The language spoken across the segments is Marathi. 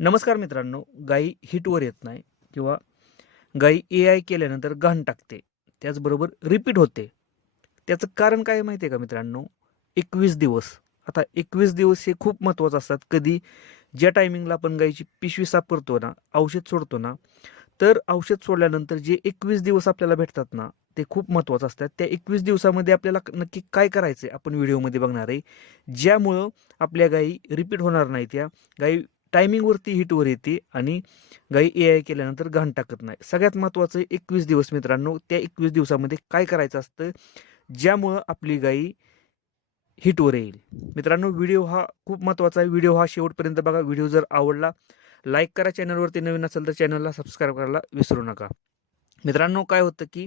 नमस्कार मित्रांनो गाई हिटवर येत नाही किंवा गाई ए आय केल्यानंतर घाण टाकते त्याचबरोबर रिपीट होते. त्याचं कारण काय माहिती आहे का मित्रांनो? एकवीस दिवस. आता एकवीस दिवस हे खूप महत्त्वाचं असतात. कधी ज्या टायमिंगला आपण गाईची पिशवी साफ करतो ना औषध सोडतो ना तर औषध सोडल्यानंतर जे एकवीस दिवस आपल्याला भेटतात ना ते खूप महत्त्वाचं असतात. त्या एकवीस दिवसामध्ये आपल्याला नक्की काय करायचं आहे आपण व्हिडिओमध्ये बघणार आहे. ज्यामुळं आपल्या गायी रिपीट होणार नाही त्या. गायी टायमिंगवरती हिटवर येते आणि गाई ए आय केल्यानंतर घाण टाकत नाही. सगळ्यात महत्त्वाचं एकवीस दिवस मित्रांनो त्या एकवीस दिवसामध्ये काय करायचं असतं? ज्यामुळं आपली गाई हिटवर येईल. मित्रांनो व्हिडिओ हा खूप महत्त्वाचा आहे. व्हिडिओ हा शेवटपर्यंत बघा. व्हिडिओ जर आवडला लाईक करा. चॅनलवरती नवीन असेल तर चॅनलला सबस्क्राईब करायला विसरू नका. मित्रांनो काय होतं की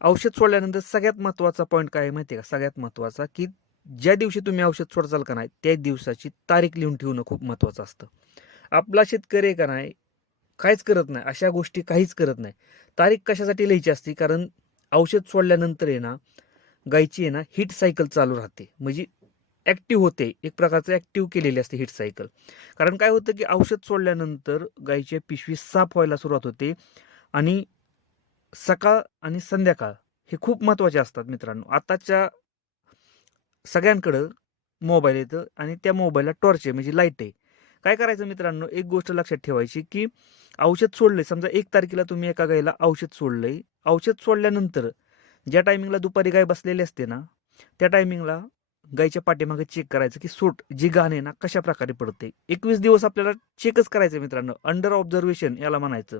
औषध सोडल्यानंतर सगळ्यात महत्त्वाचा पॉईंट काय आहे माहिती आहे का? सगळ्यात महत्त्वाचा की ज्या दिवशी तुम्ही औषध सोडचाल का नाही त्या दिवसाची तारीख लिहून ठेवणं खूप महत्त्वाचं असतं. आपला शेतकरी आहे का नाही काहीच करत नाही अशा गोष्टी काहीच करत नाही. तारीख कशासाठी लिहायची असते? कारण औषध सोडल्यानंतर आहे ना गायची आहे ना हीट सायकल चालू राहते. म्हणजे ॲक्टिव्ह होते एक प्रकारचं ॲक्टिव्ह केलेली असते हीट सायकल. कारण काय होतं की औषध सोडल्यानंतर गायची पिशवी साफ व्हायला सुरुवात होते आणि सकाळ आणि संध्याकाळ हे खूप महत्त्वाचे असतात मित्रांनो. आताच्या सगळ्यांकडं मोबाईल येतं आणि त्या मोबाईलला टॉर्च आहे म्हणजे लाइट आहे. काय करायचं मित्रांनो एक गोष्ट लक्षात ठेवायची की औषध सोडलंय समजा एक तारखेला तुम्ही एका गायीला औषध सोडलंय. औषध सोडल्यानंतर ज्या टायमिंगला दुपारी गाय बसलेली असते ना त्या टायमिंगला गायीच्या पाठीमागे चेक करायचं की सूट जी घाण आहे ना कशा प्रकारे पडते. एकवीस दिवस आपल्याला चेकच करायचं मित्रांनो अंडर ऑब्झर्वेशन याला म्हणायचं.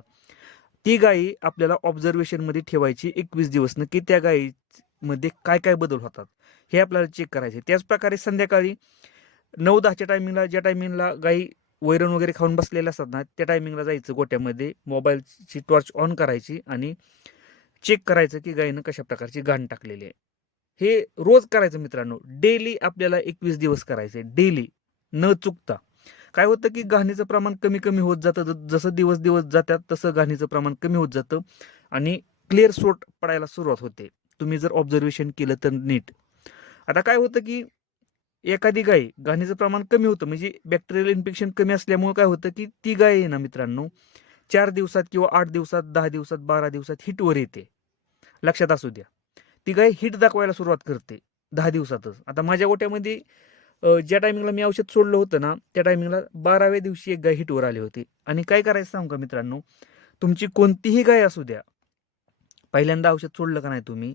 ती गायी आपल्याला ऑब्झर्वेशनमध्ये ठेवायची एकवीस दिवस नक्की त्या गायीमध्ये काय काय बदल होतात. हे आपल्याला चेक करायचे. त्याचप्रकारे संध्याकाळी नऊ दहाच्या टायमिंगला ज्या टायमिंगला गाई वैरण वगैरे खाऊन बसलेल्या असतात ना त्या टायमिंगला जायचं गोट्यामध्ये. मोबाईलची टॉर्च ऑन करायची आणि चेक करायचं की गायीनं कशा प्रकारची घाण टाकलेली आहे. हे रोज करायचं मित्रांनो. डेली आपल्याला एकवीस दिवस करायचे. डेली न चुकता. काय होतं की घाणीचं प्रमाण कमी कमी होत जातं. जसं दिवस दिवस जातात तसं घाणीचं प्रमाण कमी होत जातं आणि क्लिअर सोट पडायला सुरुवात होते. तुम्ही जर ऑब्झर्वेशन केलं तर नीट. आता काय होतं की एखादी गाय घाणीचं प्रमाण कमी होतं म्हणजे बॅक्टेरियल इन्फेक्शन कमी असल्यामुळे काय होतं की ती गाय आहे ना मित्रांनो चार दिवसात किंवा आठ दिवसात दहा दिवसात बारा दिवसात हिटवर येते. लक्षात असू द्या. ती गाय हिट दाखवायला सुरुवात करते दहा दिवसातच. आता माझ्या गोट्यामध्ये ज्या टायमिंगला मी औषध सोडलं होतं ना त्या टायमिंगला बाराव्या दिवशी एक गाय हिटवर आली होती. आणि काय करायचं सांगू का मित्रांनो? तुमची कोणतीही गाय असू द्या पहिल्यांदा औषध सोडलं का नाही तुम्ही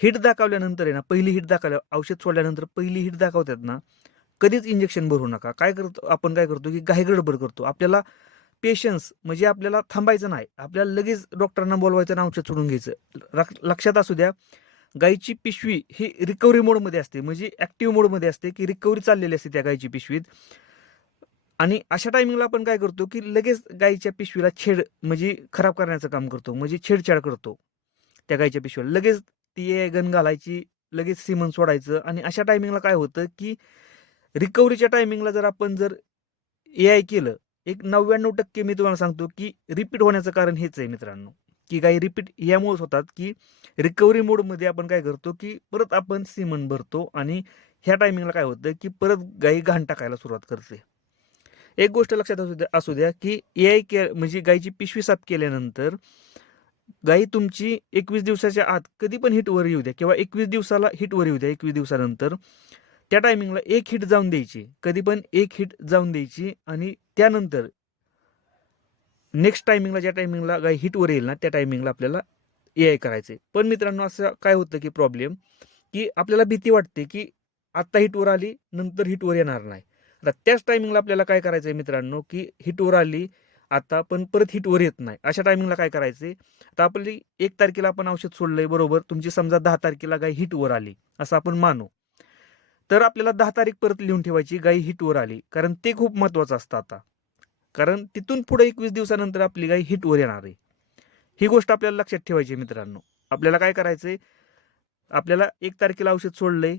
हिट दाखवल्यानंतर आहे ना पहिली हिट दाखवल्या औषध सोडल्यानंतर पहिली हिट दाखवतात ना कधीच इंजेक्शन भरू नका. काय करतो आपण काय करतो की गाय गडबड करतो. आपल्याला पेशन्स म्हणजे आपल्याला थांबायचं नाही. आपल्याला लगेच डॉक्टरांना बोलवायचं आणि औषध सोडून घ्यायचं. लक्षात असू द्या गायची पिशवी ही रिकव्हरी मोडमध्ये असते. म्हणजे ॲक्टिव्ह मोडमध्ये असते की रिकव्हरी चाललेली असते त्या गायची पिशवीत. आणि अशा टायमिंगला आपण काय करतो की लगेच गायीच्या पिशवीला छेड म्हणजे खराब करण्याचं काम करतो. म्हणजे छेडछाड करतो त्या गायीच्या पिशवीला. लगेच ती ए गन घालायची लगेच सिमन सोडायचं आणि अशा टायमिंगला काय होतं की रिकव्हरीच्या टायमिंगला जर आपण जर ए आय केलं एक नव्याण्णव टक्के मी तुम्हाला सांगतो की रिपीट होण्याचं कारण हेच आहे मित्रांनो. की गाई रिपीट यामुळेच होतात की रिकव्हरी मोडमध्ये आपण काय करतो की परत आपण सिमन भरतो आणि ह्या टायमिंगला काय होतं की परत गाई घाण टाकायला सुरुवात करते. एक गोष्ट लक्षात असू द्या असू द्या की ए आय के म्हणजे गाईची पिशवी साफ केल्यानंतर गाई तुमची एकवीस दिवसाच्या आत कधी पण हिटवर येऊ द्या किंवा एकवीस दिवसाला हिटवर येऊ द्या एकवीस दिवसानंतर त्या टायमिंगला एक हिट जाऊन द्यायची. कधी पण एक हिट जाऊन द्यायची आणि त्यानंतर नेक्स्ट टायमिंगला ज्या टायमिंगला गाय हिटवर येईल ना त्या टायमिंगला आपल्याला ए आय करायचे पण मित्रांनो असं काय होतं की प्रॉब्लेम की आपल्याला भीती वाटते की आत्ता हिटवर आली नंतर हिटवर येणार नाही. आता त्याच टायमिंगला आपल्याला काय करायचं आहे मित्रांनो की हिटवर आली आता पण परत हिटवर येत नाही. अशा टायमिंगला काय करायचे? आता आपली एक तारखेला आपण औषध सोडलंय बरोबर? तुमची समजा दहा तारखेला गाय हिटवर आली असं आपण मानू. तर आपल्याला दहा तारीख परत लिहून ठेवायची गाय हिटवर आली. कारण ते खूप महत्वाचं असतं आता. कारण तिथून पुढे एकवीस दिवसानंतर आपली गाय हिटवर येणार आहे. ही गोष्ट आपल्याला लक्षात ठेवायची मित्रांनो. आपल्याला काय करायचंय? आपल्याला एक तारखेला औषध सोडलंय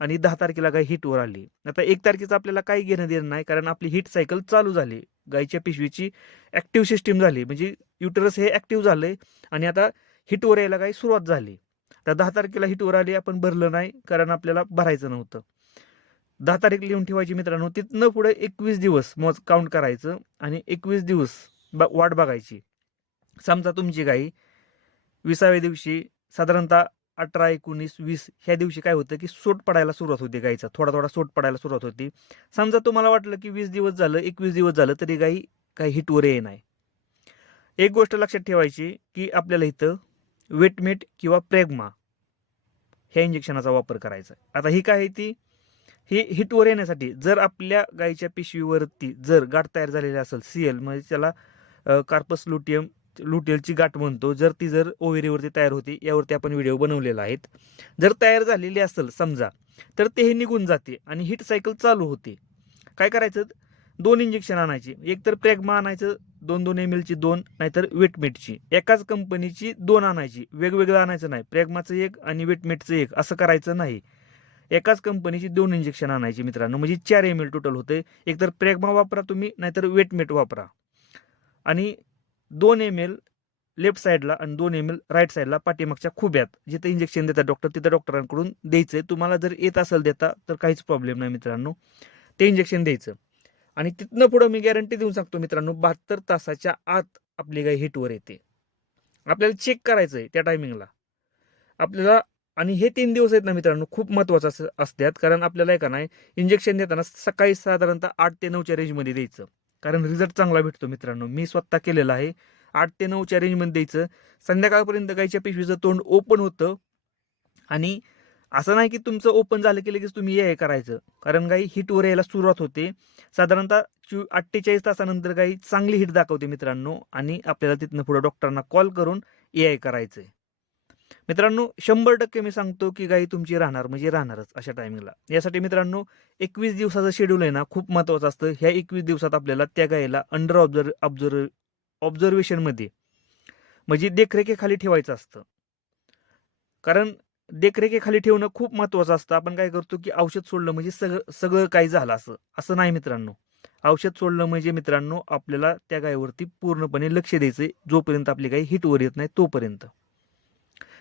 आणि दहा तारखेला गाय हिटवर आली. आता एक तारखेचं आपल्याला काही घेणं देणं नाही कारण आपली हिट सायकल चालू झाली. गाईच्या पिशवीची ॲक्टिव्ह सिस्टीम झाली. म्हणजे युटरस हे ॲक्टिव्ह झालंय आणि आता हिटवर यायला काही सुरुवात झाली. तर दहा तारखेला हिटवर आली आपण भरलं नाही कारण आपल्याला भरायचं नव्हतं. दहा तारीख लिहून ठेवायची मित्रांनो. तिथनं पुढे एकवीस दिवस मोज काउंट करायचं आणि एकवीस दिवस ब वाट बघायची. समजा तुमची गाई विसाव्या दिवशी साधारणतः अठरा एकोणीस वीस ह्या दिवशी काय होतं की सोट पडायला सुरुवात होते गाईचा. थोडा थोडा सोट पडायला सुरुवात होती. समजा तुम्हाला वाटलं की वीस दिवस झालं एकवीस दिवस झालं तरी गाई काही हिटवर ये नाही. एक गोष्ट लक्षात ठेवायची की आपल्याला इथं वेटमेट किंवा प्रेग्मा ह्या इंजेक्शनाचा वापर करायचा आता ही काय आहे ती? ही हिटवर येण्यासाठी जर आपल्या गाईच्या पिशवीवरती जर गाठ तयार झालेली असेल सी एल म्हणजे त्याला कार्पस लुटियम लुटेलची गाठ म्हणतो जर ती जर ओवेरीवरती तयार होती यावरती आपण व्हिडिओ बनवलेला आहेत. जर तयार झालेली असेल समजा तर ते हे निघून जाते आणि हिट सायकल चालू होते. काय करायचं? दोन इंजेक्शन आणायची. एक तर प्रेग्मा आणायचं दोन दोन एम एलची दोन नाहीतर वेटमेटची एकाच कंपनीची दोन आणायची. वेगवेगळं आणायचं नाही. प्रेग्माचं एक आणि वेटमेटचं एक. असं करायचं नाही. एकाच कंपनीची दोन इंजेक्शन आणायची मित्रांनो. म्हणजे चार एम एल टोटल होते. एकतर प्रेग्मा वापरा तुम्ही नाहीतर वेटमेट वापरा. आणि दोन एम एल लेफ्ट साईडला आणि दोन एम एल राईट साईडला पाठीमागच्या खुब्यात जिथे इंजेक्शन देतात डॉक्टर तिथं डॉक्टरांकडून द्यायचं तुम्हाला जर येत असेल देता तर काहीच प्रॉब्लेम नाही मित्रांनो. ते इंजेक्शन द्यायचं. आणि तिथनं पुढं मी गॅरंटी देऊन सांगतो मित्रांनो बहात्तर तासाच्या आत आपली गाय हिटवर येते. आपल्याला चेक करायचं आहे त्या टायमिंगला आपल्याला आणि हे तीन दिवस आहेत ना मित्रांनो खूप महत्त्वाचं असतात. कारण आपल्याला आहे का नाही इंजेक्शन देताना सकाळी साधारणतः आठ ते नऊच्या रेंजमध्ये द्यायचं. कारण रिझल्ट चांगला भेटतो मित्रांनो. मी स्वतः केलेला आहे. आठ ते नऊच्या रेंजमध्ये द्यायचं. संध्याकाळपर्यंत गाईच्या पिशवीचं तोंड ओपन होतं. आणि असं नाही की तुमचं ओपन झालं की लगेच तुम्ही हे करायचं. कारण गाई हिटवर यायला सुरुवात होते. साधारणतः चू अठ्ठेचाळीस तासानंतर गाई चांगली हिट दाखवते मित्रांनो. आणि आपल्याला तिथनं पुढे डॉक्टरांना कॉल करून ए आय करायचं आहे मित्रांनो शंभर टक्के मी सांगतो की गाई तुमची राहणार म्हणजे राहणारच अशा टायमिंगला यासाठी मित्रांनो एकवीस दिवसाचं शेड्यूल आहे ना खूप महत्त्वाचं असतं. ह्या एकवीस दिवसात आपल्याला त्या गायीला अंडर ऑब्झर्व ऑब्झर्व ऑब्झर्वेशनमध्ये म्हणजे देखरेखीखाली ठेवायचं असतं. कारण देखरेखीखाली ठेवणं खूप महत्त्वाचं असतं. आपण काय करतो की औषध सोडलं म्हणजे सगळं सगळं काही झालं असं. असं नाही मित्रांनो. औषध सोडलं म्हणजे मित्रांनो आपल्याला त्या गायीवरती पूर्णपणे लक्ष द्यायचं जोपर्यंत आपली गाय हिटवर येत नाही तोपर्यंत.